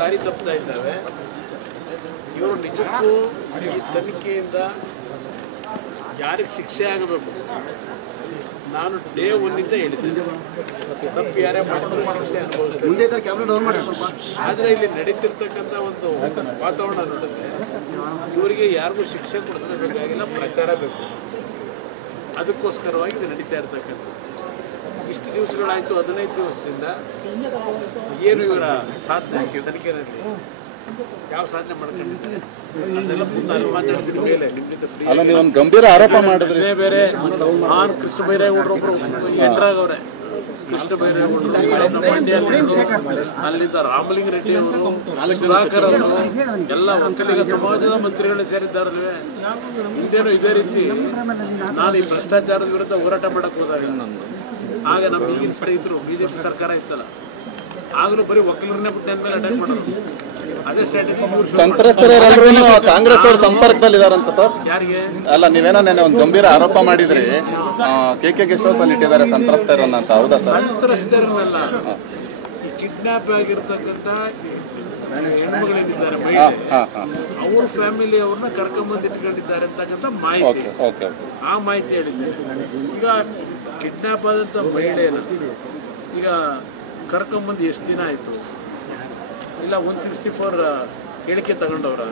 ದಾರಿ ತಪ್ತಾ ಇದ್ದಾವೆ. ಇವರು ನಿಜಕ್ಕೂ ಈ ತನಿಖೆಯಿಂದ ಯಾರಿಗೆ ಶಿಕ್ಷೆ ಆಗಬೇಕು, ನಾನು ಡೇ ಒನ್ನಿಂದ ಹೇಳಿದ್ದೇನೆ, ತಪ್ಪು ಯಾರೇ ಮಾಡಿದ್ರು ಶಿಕ್ಷೆ ಅನುಭವಿಸ್ತಾರೆ. ಆದರೆ ಇಲ್ಲಿ ನಡೀತಿರ್ತಕ್ಕಂಥ ಒಂದು ವಾತಾವರಣ ನೋಡಿದ್ರೆ ಇವರಿಗೆ ಯಾರಿಗೂ ಶಿಕ್ಷೆ ಕೊಡಿಸಬೇಕಾಗಿಲ್ಲ, ಪ್ರಚಾರ ಬೇಕು. ಅದಕ್ಕೋಸ್ಕರವಾಗಿ ಇದು ನಡೀತಾ ಇರ್ತಕ್ಕಂಥದ್ದು. ಇಷ್ಟು ದಿವಸಗಳಾಯಿತು, 15 ದಿವಸದಿಂದ ಏನು ಇವರ ಸಾಧನೆ ತನಿಖೆಯಲ್ಲಿ ಯಾವ ಸಾಧನೆ ಮಾಡ್ಕೊಂಡಿದ್ದಾರೆ ಅದೆಲ್ಲ ಮುಂದೆ ಅಲ್ಲಿ ಮಾತಾಡ್ತೀನಿ. ಮೇಲೆ ನಿಮ್ಮಿಂದ ಫ್ರೀ ಅಲ್ಲ, ನೀವು ಒಂದು ಗಂಭೀರ ಆರೋಪ ಮಾಡಿದ್ರೆ ಬೇರೆ ಕೃಷ್ಣ ಬೈರೇಗೌಡರು ಒಬ್ಬರು ಎಂಡ್ರಾಗವ್ರೆ. ಕೃಷ್ಣ ಬೈರೇಗೌಡರು ಮಂಡ್ಯಲ್ಲಿ, ಅಲ್ಲಿಂದ ರಾಮಲಿಂಗ ರೆಡ್ಡಿ ಅವರು, ಸುಧಾಕರ್ ಅವರು ಎಲ್ಲ ಒಕ್ಕಲಿಗ ಸಮಾಜದ ಮಂತ್ರಿಗಳೇ ಸೇರಿದ್ದಾರಲ್ವೇ. ಹಿಂದೇನು ಇದೇ ರೀತಿ ನಾನು ಈ ಭ್ರಷ್ಟಾಚಾರದ ವಿರುದ್ಧ ಹೋರಾಟ ಮಾಡಕ್ಕೆ ಹೋದಾಗ ಆಗ ನಮ್ಮ ಈಗಿನ ಸ್ನೇಹಿತರು ಬಿಜೆಪಿ ಸರ್ಕಾರ ಇತ್ತಲ್ಲ, ಆಗಲೂ ಬರೀ ವಕೀಲರನ್ನೇ ಬಿಟ್ಟು ನನ್ನ ಮೇಲೆ ಅಟ್ಯಾಕ್ ಮಾಡೋದು. ಅದೇ ಸ್ಟ್ರಾಟಜಿ ಸಂತ್ರಸ್ತರೆಲ್ಲರೂ ಕಾಂಗ್ರೆಸ್ ಅವ್ರ ಸಂಪರ್ಕದಲ್ಲಿ ಇದಾರಂತ ಸರ್. ಯಾರಿಗೆ ಅಲ್ಲ, ನೀವೇನೋ ನೆನೆ ಒಂದು ಗಂಭೀರ ಆರೋಪ ಮಾಡಿದ್ರಿ, KK ಗೆಸ್ಟ್ ಹೌಸ್ ಅಲ್ಲಿ ಇಟ್ಟಿದ್ದಾರೆ ಸಂತ್ರಸ್ತರನ್ನ ಅಂತ. ಹೌದಾ ಸರ್? ಸಂತ್ರಸ್ತರನ್ನೆಲ್ಲ ಈ ಕಿಡ್ನಾಪ್ ಆಗಿರ್ತಕ್ಕಂಥ ಹೆಣ್ಮಗಳೇನಿದ್ದಾರೆ ಮಹಿಳೆ, ಅವ್ರ ಫ್ಯಾಮಿಲಿ ಅವ್ರನ್ನ ಕರ್ಕೊಂಬಂದು ಇಟ್ಕೊಂಡಿದ್ದಾರೆ ಅಂತಕ್ಕಂಥ ಮಾಹಿತಿ, ಆ ಮಾಹಿತಿ ಹೇಳಿದ್ದೇನೆ. ಈಗ ಕಿಡ್ನಾಪ್ ಆದಂಥ ಮಹಿಳೆಯನ್ನ ಈಗ ಕರ್ಕೊಂಬಂದು ಎಷ್ಟು ದಿನ ಆಯಿತು? ಇಲ್ಲ 164 ಹೇಳಿಕೆ ತಗೊಂಡವ್ರ,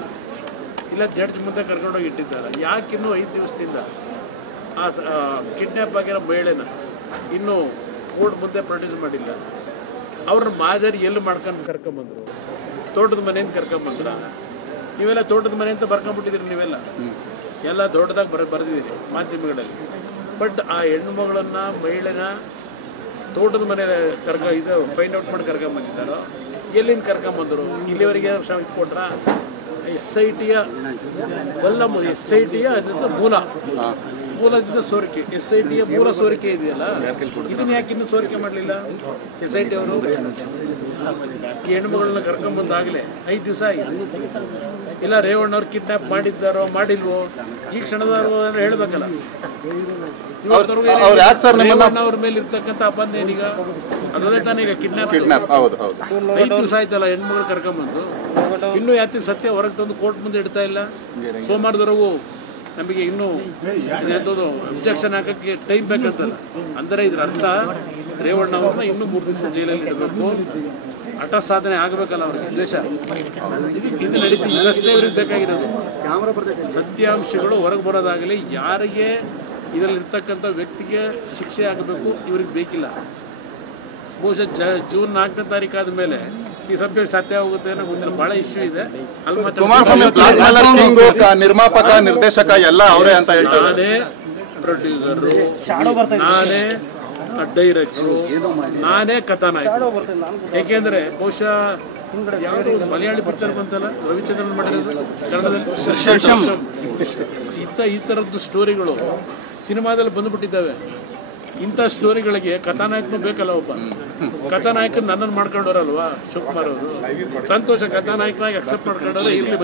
ಇಲ್ಲ ಜಡ್ಜ್ ಮುಂದೆ ಕರ್ಕೊಂಡೋಗಿ ಇಟ್ಟಿದ್ದಾರೆ. ಯಾಕಿನ್ನೂ 5 ದಿವಸದಿಂದ ಆ ಕಿಡ್ನಾಪ್ ಆಗಿರೋ ಮಹಿಳೆನ ಇನ್ನೂ ಕೋರ್ಟ್ ಮುಂದೆ ಪ್ರೊಡ್ಯೂಸ್ ಮಾಡಿಲ್ಲ? ಅವ್ರನ್ನ ಮಾಜಾರಿ ಎಲ್ಲಿ ಮಾಡ್ಕೊಂಡು ಕರ್ಕೊಂಬಂದರು? ತೋಟದ ಮನೆಯಿಂದ ಕರ್ಕೊಂಬಂದ್ರ? ನೀವೆಲ್ಲ ತೋಟದ ಮನೆ ಅಂತ ಬರ್ಕೊಂಬಿಟ್ಟಿದ್ದೀರಿ, ನೀವೆಲ್ಲ ಎಲ್ಲ ದೊಡ್ಡದಾಗಿ ಬರೆದಿದ್ದೀರಿ ಮಾಧ್ಯಮಗಳಲ್ಲಿ. ಬಟ್ ಆ ಹೆಣ್ಣುಮಗಳನ್ನ ಮಹಿಳೆನ ತೋಟದ ಮನೆ ಇದು ಫೈಂಡ್ ಔಟ್ ಮಾಡಿ ಕರ್ಕೊಂಬಂದಿದ್ದಾರೋ, ಎಲ್ಲಿಂದ ಕರ್ಕೊಂಬಂದರು? ಇಲ್ಲಿವರೆಗೆ ಇದು ಕೊಟ್ರ? SITಯ ಅದರಿಂದ ಮೂಲದಿಂದ ಸೋರಿಕೆ, SITಯ ಮೂಲ ಸೋರಿಕೆ ಇದೆಯಲ್ಲ, ಇದನ್ನ ಯಾಕೆ ಇನ್ನೂ ಸೋರಿಕೆ ಮಾಡಲಿಲ್ಲ SIT ಅವರು? ಈ ಹೆಣ್ಮಗಳನ್ನ ಕರ್ಕೊಂಬಂದಾಗಲೇ 5 ದಿವಸ ಆಗಿದೆ. ಇಲ್ಲ ರೇವಣ್ಣವ್ರು ಕಿಡ್ನಾಪ್ ಮಾಡಿದ್ದಾರೋ ಮಾಡಿಲ್ವೋ ಈ ಕ್ಷಣದವ್ರು ಹೇಳ್ಬೇಕಲ್ಲ. ರೇವಣ್ಣವ್ರ ಮೇಲೆ ಇರ್ತಕ್ಕಂಥ ಅಪಂದ ಏನೀಗ? ಅದೇ ತಾನೇ ಈಗ ಕಿಡ್ನಾಪ್. 5 ದಿವಸ ಆಯ್ತಲ್ಲ ಹೆಣ್ಮಗಳು ಕರ್ಕೊಂಬಂದು, ಇನ್ನೂ ಯಾತಿಗೆ ಸತ್ಯ ಹೊರಗೆ ತಂದು ಕೋರ್ಟ್ ಮುಂದೆ ಇಡ್ತಾ ಇಲ್ಲ. ಸೋಮವಾರದವರೆಗೂ ನಮಗೆ ಇನ್ನೂ ಅಬ್ಜೆಕ್ಷನ್ ಹಾಕಕ್ಕೆ ಟೈಮ್ ಬೇಕಂತಲ್ಲ. ಅಂದರೆ ಇದ್ರ ಅರ್ಥ ರೇವಣ್ಣ ಅವ್ರನ್ನ ಇನ್ನೂ 3 ದಿವಸ ಜೈಲಲ್ಲಿ ಇಡಬೇಕು, ಹಠ ಸಾಧನೆ ಆಗಬೇಕಲ್ಲ ಅವ್ರಿಗೆ ಉದ್ದೇಶ. ಇದು ನಡೀತೀವಿ, ಇದಷ್ಟೇ ಇವ್ರಿಗೆ ಬೇಕಾಗಿರೋದು. ಸತ್ಯಾಂಶಗಳು ಹೊರಗೆ ಬರೋದಾಗಲಿ, ಯಾರಿಗೆ ಇದರಲ್ಲಿರ್ತಕ್ಕಂಥ ವ್ಯಕ್ತಿಗೆ ಶಿಕ್ಷೆ ಆಗಬೇಕು ಇವ್ರಿಗೆ ಬೇಕಿಲ್ಲ. ಬಹುಶಃ ಜೂನ್ 4ನೇ ತಾರೀಕು ಆದಮೇಲೆ ಈ ಸಬ್ಜೆಕ್ಟ್ ಸತ್ಯ ಹೋಗುತ್ತೆ ಅನ್ನೋ ಮುಂದಿನ ಬಹಳ ಇಶ್ಯೂ ಇದೆ. ನಿರ್ಮಾಪಕ ನಿರ್ದೇಶಕ ಎಲ್ಲ ಅವರೇ ಅಂತ ಹೇಳ್ತಾರೆ. ನಾನೇ ಪ್ರೊಡ್ಯೂಸರು, ನಾನೇ ಡೈರೆಕ್ಟ್ರು, ನಾನೇ ಕಥಾನಾಯಕ. ಯಾಕೆಂದ್ರೆ ಬಹುಶಃ ಯಾವುದು ಮಲಯಾಳಿ ಪಿಕ್ಚರ್ ಬಂತಲ್ಲ, ರವಿಚಂದ್ರನ್ ಮಾಡಿರೋದು ಕನ್ನಡದಲ್ಲಿ, ಈ ಥರದ್ದು ಸ್ಟೋರಿಗಳು ಸಿನಿಮಾದಲ್ಲಿ ಬಂದುಬಿಟ್ಟಿದ್ದಾವೆ. ಇಂಥ ಸ್ಟೋರಿಗಳಿಗೆ ಕಥಾನಾಯಕನು ಬೇಕಲ್ಲ. ಒಬ್ಬ ಕಥಾನಾಯಕನ ನನ್ನನ್ನು ಮಾಡ್ಕೊಂಡವ್ರಲ್ವಾ ಶಿವಕುಮಾರ್ ಅವರು. ಸಂತೋಷ, ಕಥಾನಾಯಕನಾಗಿ ಅಕ್ಸೆಪ್ಟ್ ಮಾಡ್ಕೊಂಡ್ರೆ ಇರಲಿ.